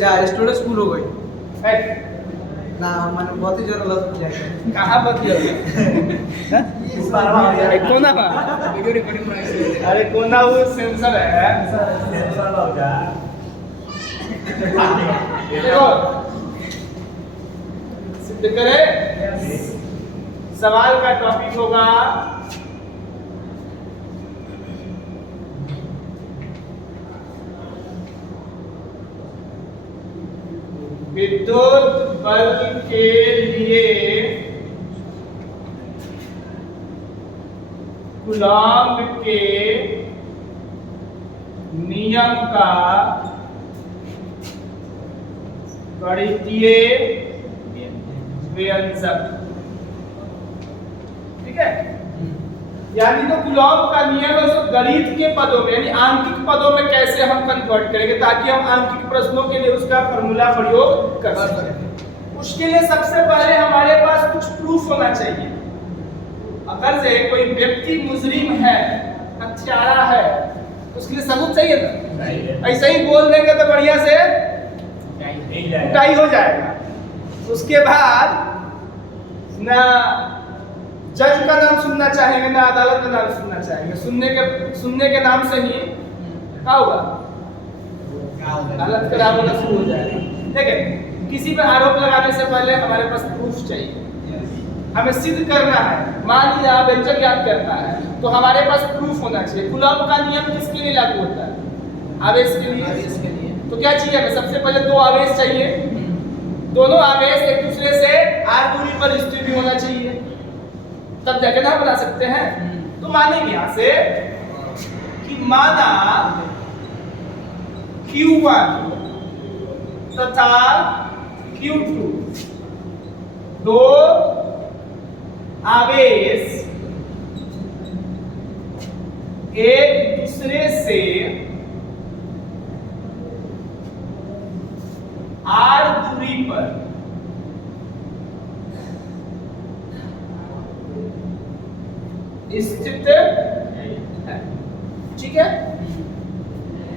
चार student school हो गई है ना मैंने बहुत ही जोर लग जाएगा कहाँ बतिया कोना बा वीडियो रिकॉर्डिंग प्राइस अरे कोना वो सेंसर है देखो सिद्ध करे सवाल का टॉपिक होगा विद्युत बल्ब के लिए कूलॉम्ब के नियम का गणितीय व्यंजक। ठीक है, यानी तो कूलॉम्ब का नियम है उसको गणित के पदों में यानी आंकिक पदों में कैसे हम कन्वर्ट करेंगे ताकि हम आंकिक प्रश्नों के लिए उसका फॉर्मूला प्रयोग कर सकें। उसके लिए सबसे पहले हमारे पास कुछ प्रूफ होना चाहिए। अगर से कोई व्यक्ति मुजरिम है, हत्यारा है, तो उसके लिए सबूत चाहिए ना। ऐसे ही बोल देंगे तो बढ़िया से कुटाई हो जाएगा। उसके बाद ना जज का नाम सुनना चाहेंगे ना अदालत का नाम सुनना चाहेंगे। सुनने के नाम से ही क्या होगा, अदालत का नाम होना शुरू हो जाएगा। ठीक है, किसी पर आरोप लगाने से पहले हमारे पास प्रूफ चाहिए, हमें सिद्ध करना है। मान लिया व्यंजक याद करना है तो हमारे पास प्रूफ होना चाहिए। कूलॉम्ब का नियम किसके लिए लागू होता है? आवेश के लिए। तो क्या चाहिए हमें? सबसे पहले दो आवेश चाहिए, दोनों आवेश एक दूसरे से r दूरी पर स्थित भी होना चाहिए, तब जाकर हम बना सकते हैं। तो मानेंगे यहां से कि माना Q1 तथा Q2 दो आवेश एक दूसरे से r दूरी पर स्थित है। ठीक है,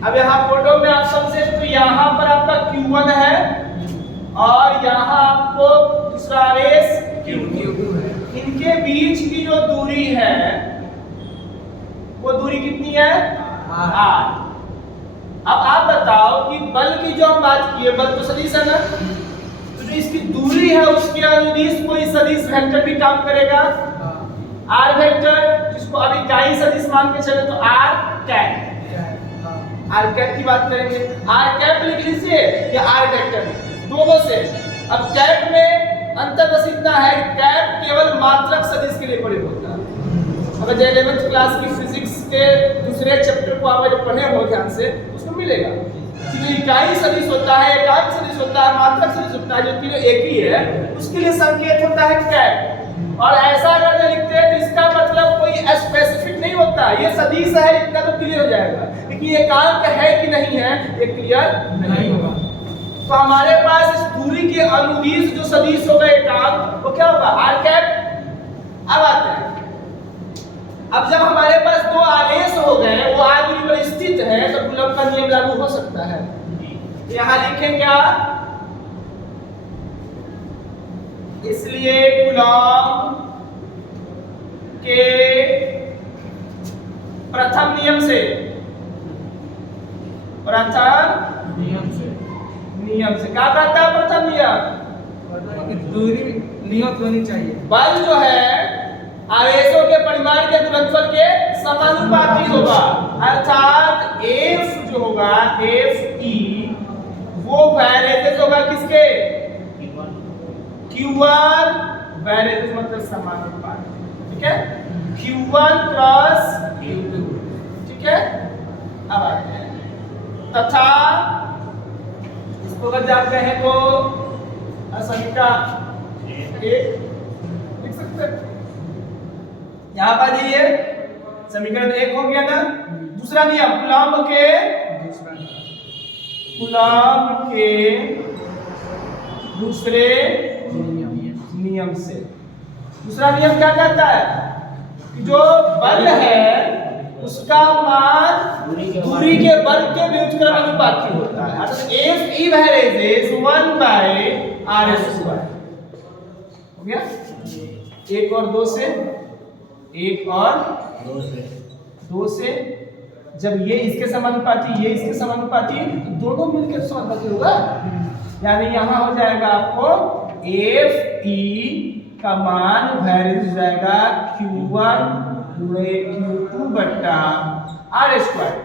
अब यहाँ फोटो में आप सबसे तो यहाँ पर आपका Q1 है और यहाँ आपको दूसरा आवेश Q2 है। इनके बीच की जो दूरी है वो दूरी कितनी है? r। अब आप बताओ कि बल की जो हम बात की है, बल तो सदिश है ना, तो जो इसकी दूरी है उसके अनुदिश कोई सदिश वेक्टर भी काम करेगा। r वेक्टर जिसको अभी इकाई सदिश मान के चले तो r कैप की बात करेंगे। r कैप लिख लीजिए या r वेक्टर दोनों से। अब कैप में अंतर बस इतना है, कैप केवल मात्रक सदिश के लिए प्रयोग होता है। अगर 11th क्लास की फिजिक्स के दूसरे चैप्टर को आप पढ़े हो ध्यान से उसको मिलेगा कि जो इकाई सदिश होता है, एकांक सदिश होता है, मात्रक सदिश होता है, जो कि एक ही है, उसके लिए संकेत होता है कैप। और ऐसा अगर जो लिखते हैं तो इसका मतलब कोई स्पेसिफिक नहीं होता, ये सदिश है इतना तो क्लियर हो जाएगा, लेकिन ये एकांक है कि नहीं है ये क्लियर नहीं होगा। तो हमारे पास इस दूरी के अनुदिश जो सदिश होगा एकांक वो क्या होगा? r cap. अब आते हैं, अब जब हमारे पास दो आवेश हो गए वो r दूरी पर स्थित है तो कूलॉम्ब का नियम लागू हो सकता है। यहाँ लिखें क्या? इसलिए कूलॉम्ब के प्रथम नियम से क्या कहता है प्रथम नियम? दूरी नियत होनी चाहिए। बल जो है आवेशों के परिमाण के गुणनफल के समानुपाती होगा, अर्थात F जो होगा Fe वो वैरेजेस होगा किसके? Q1 वैरेजेस मतलब समानुपाती। ठीक है, Q1 क्रॉस Q2। ठीक है, अब आते हैं तथा इसको अगर आप कहें तो समीकरण 1 लिख सकते हैं। यहाँ पर ये समीकरण 1 हो गया ना। दूसरा नियम कूलॉम्ब के दूसरे नियम से। दूसरा नियम क्या कहता है कि जो बल है उसका मान दूरी के वर्ग के व्युत्क्रमानुपाती होता होता है, अर्थात F average 1 by R square. हो गया, एक और दो से, एक और दो से, जब ये इसके समानुपाती ये इसके समानुपाती तो दोनों मिलकर समानुपाती होगा, यानी यहाँ हो जाएगा आपको एफ ई का मान वैल्यू हो जाएगा Q1 गुणे Q2 बट्टा आर स्क्वायर।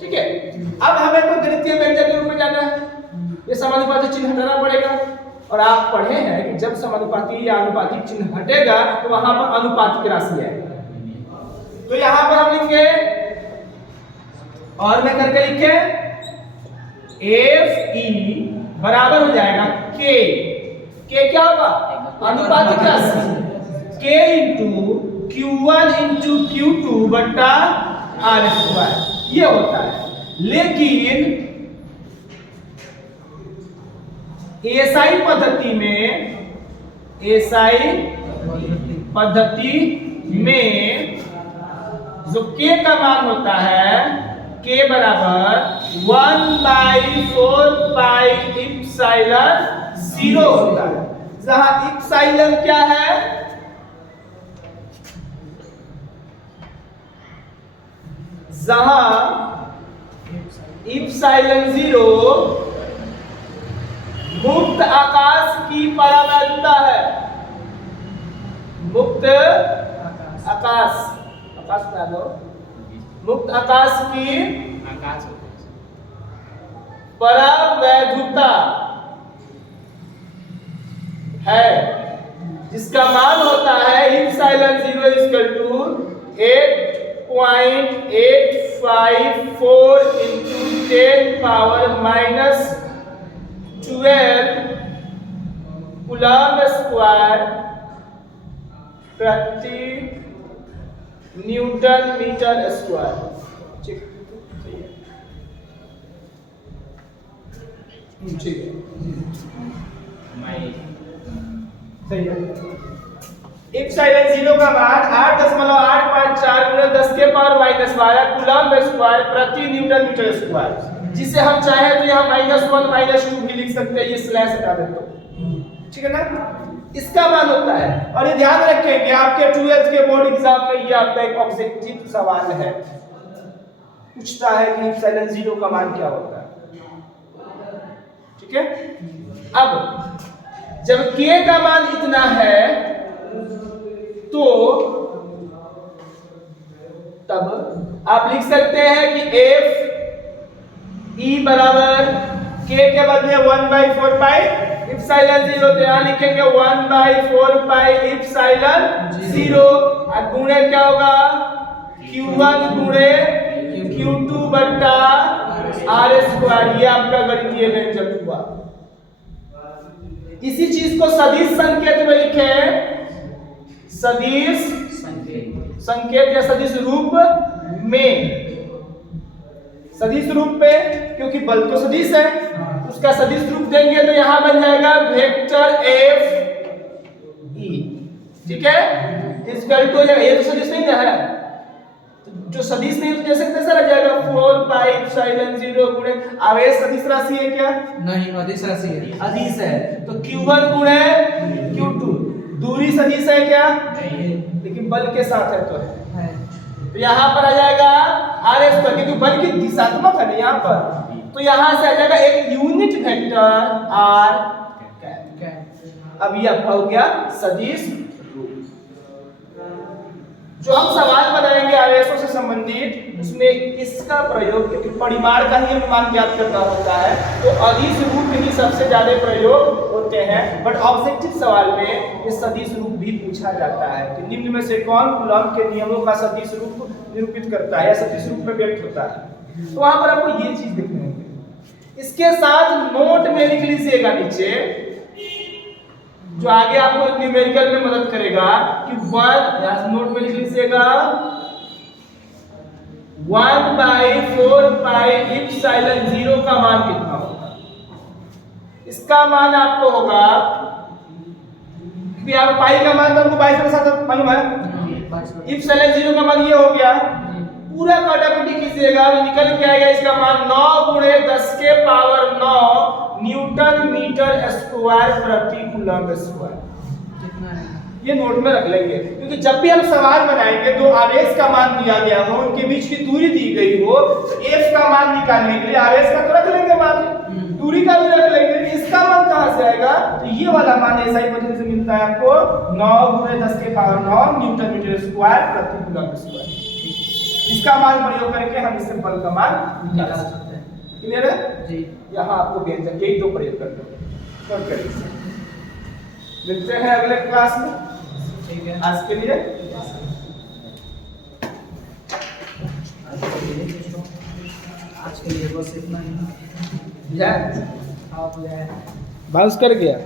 ठीक है, अब हमें तो गणितीय व्यंजक के रूप में जाना है, ये समानुपाती चिन्ह हटाना पड़ेगा, और आप पढ़े हैं कि जब समानुपाती या अनुपातिक चिन्ह हटेगा तो वहां पर अनुपातिक राशि है। तो यहां पर हम लिखेंगे, और मैं करके लिखे एफ ई बराबर हो जाएगा के क्या होगा, अनुपातिक राशि के इंटू Q1 इंटू Q2 बट्टा आर स्क्वायर, ये होता है। लेकिन एसआई पद्धति में जो के का मान होता है, के बराबर 1/4 पाई इप्सिलॉन 0 होता है, जहां इप्सिलॉन क्या है, जहां इप्सिलॉन 0 मुक्त आकाश की परावैधता है। मुक्त आकाश बता दो, मुक्त आकाश की परावैधता है, जिसका मान होता है epsilon 0 equal to 8.854 into 10 power minus 12 coulomb square प्रति न्यूटन मीटर स्क्वायर। ठीक सही है। इप्सिलॉन 0 का मान 8.854 गुणे 10 के पावर माइनस 12 कूलम्ब स्क्वायर प्रति न्यूटन मीटर स्क्वायर, जिसे हम चाहे तो यहाँ -1 -2 भी लिख सकते हैं, ये स्लैश हटा देते हो, ठीक है ना। इसका मान होता है, और ये ध्यान रखें कि आपके 12th के बोर्ड एग्जाम में ये आपका एक ऑब्जेक्टिव सवाल है, पूछता है कि इप्सिलॉन 0 का मान क्या होता है। ठीक है, अब जब k का मान इतना है तो तब आप लिख सकते हैं कि f e बराबर k के बदले 1/4 पाई इप्सिलॉन 0, तो यहां लिखेंगे 1/4 पाई इप्सिलॉन 0, और गुणे क्या होगा Q1 गुणे Q2 बट्टा आर स्क्वायर, ये आपका गणितीय व्यंजक हुआ। इसी चीज को सदिश संकेत में लिखे, सदिश संकेत या सदिश रूप में, सदिश रूप पे, क्योंकि बल तो सदिश है, उसका सदिश रूप देंगे तो यहां बन जाएगा वेक्टर एफ ई। ठीक है, इसका तो ये तो सदिश नहीं है, जो सदिश नहीं तो जैसे कैसा रह जाएगा 4 पाई इप्सिलॉन 0 गुणे, आवेश सदिश राशि है क्या, नहीं अदिश राशि है, अदिश है, तो Q1 गुणे Q2, दूरी सदिश है क्या, नहीं, लेकिन बल के साथ है तो है, तो यहाँ पर आ जाएगा आर स्क्वायर, क्योंकि बल की दिशात्मक है ना यहाँ पर, तो यहाँ से आ जाएगा एक यूनिट वेक्टर आर कैप। अब ये आपका हो गया सदिश रूप। जो हम सवाल बनाएंगे आवेशों से संबंधित, उसमें इसका प्रयोग, क्योंकि परिमाण का ही अनुमान ज्ञात करना होता है, तो अदिश रूप ही सबसे ज्यादा प्रयोग होते हैं, बट ऑब्जेक्टिव सवाल में ये सदिश रूप भी पूछा जाता है कि निम्न में से कौन कूलॉम के नियमों का सदिश रूप निरूपित करता है या सदिश रूप में व्यक्त होता है। तो वहां पर आपको ये चीज देखने होगी। इसके साथ नोट में लिख लीजिएगा नीचे, जो आगे आपको न्यूमेरिकल में मदद करेगा कि 1, नोट में लिख लीजिएगा 1/4 पाई इप्सिलॉन 0 का मान कितना होगा। इसका मान आपको होगा, क्योंकि आप पाई का मान तो हमको 22 के साथ मालूम है, इप्सिलॉन 0 का मान ये हो गया, पूरा काटाकुटी कीजिएगा तो निकल के आएगा इसका मान 9 × गुणे 10 के पावर 9 न्यूटन मीटर स्क्वायर प्रति कूलम स्क्वायर। कितना है? ये नोट में रख लेंगे, क्योंकि जब भी हम सवाल बनाएंगे दो आवेश का मान दिया गया हो, उनके बीच की दूरी दी गई हो, तो F का मान निकालने के लिए आवेश का तो रख लेंगे मान, दूरी का भी रख लेंगे, इसका मान कहां से आएगा? तो ये वाला मान ऐसा ही वजह से मिलता है आपको 9 गुणे 10 के पावर 9 न्यूटन मीटर स्क्वायर प्रति कूलम स्क्वायर। इसका मान प्रयोग करके हम इससे बल का मान निकाल सकते हैं। क्लियर है जी। यहाँ आपको व्यंजन यही दो प्रयोग करते हैं। मिलते हैं अगले क्लास में। ठीक है। आज के लिए आज के लिए बस इतना ही। बुझा? आप बाउंस कर गया।